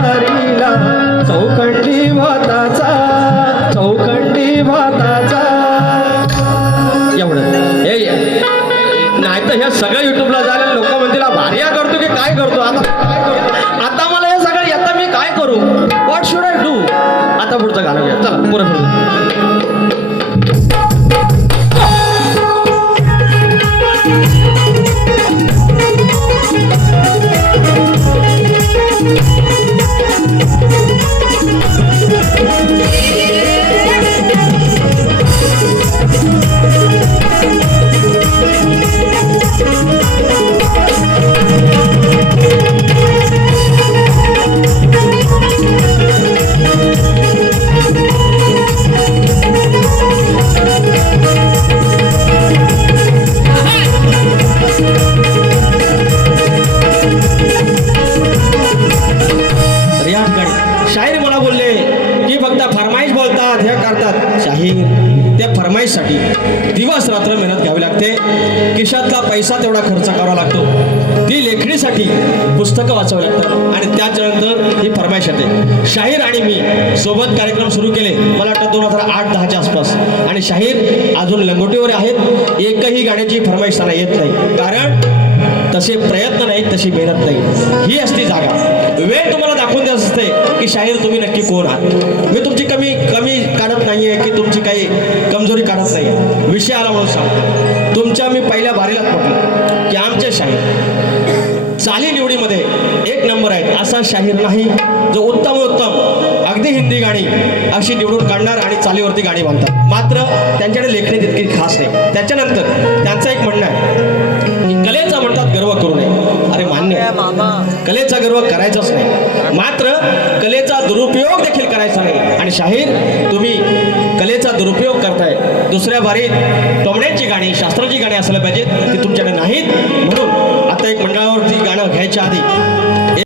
वारीला चौखंडी भाताचा एवढं हे नाही तर हे सगळं युट्यूबला झालं लोक म्हणतील भार्या करतो की काय करतो आता मला हे सगळं येतं मी काय करू व्हॉट शुड आय डू आता पुढचं गाणं घ्या चला पुढे शाहीर मला बोलले की फक्त फरमाईश बोलतात हे करतात शाहीर त्या फरमाईशसाठी दिवस रात्र मेहनत घ्यावी लागते खिशातला पैसा तेवढा खर्च करावा लागतो ती लेखणीसाठी पुस्तकं वाचावी लागतात आणि त्याच्यानंतर ही फरमाईश येते शाहीर आणि मी सोबत कार्यक्रम सुरू केले मला वाटतं 2008-10च्या आसपास आणि शाहीर अजून लंगोटीवर आहेत एकही गाण्याची फरमाईश त्यांना येत नाही कारण तसे प्रयत्न नाही तशी मेहनत नाही ही असती जागा वेळ तुम्हाला दाखवून द्यायचं असते की शाहीर तुम्ही नक्की कोण आहात मी तुमची कमी काढत नाहीये की तुमची काही कमजोरी काढत नाही विषय आला म्हणून सांग तुमच्या मी पहिल्या बारीलाच म्हटलं की आमचे शाहीर चाली निवडीमध्ये 1 नंबर आहेत असा शाहीर नाही जो उत्तम अगदी हिंदी गाणी अशी निवडून काढणार आणि चालीवरती गाणी बांधतात मात्र त्यांच्याकडे लेखणी तितकी खास नाही त्याच्यानंतर त्यांचं एक म्हणणं आहे की कलेचा म्हणतात गर्व करू नये अरे मान्य कलेचा गर्व करायचाच नाही मात्र कलेचा दुरुपयोग देखील करायचा नाही आणि शाहीर तुम्ही कलेचा दुरुपयोग करताय दुसऱ्या बारीत टोमण्याची गाणी शास्त्राची गाणी असायला पाहिजेत ती तुमच्याकडे नाहीत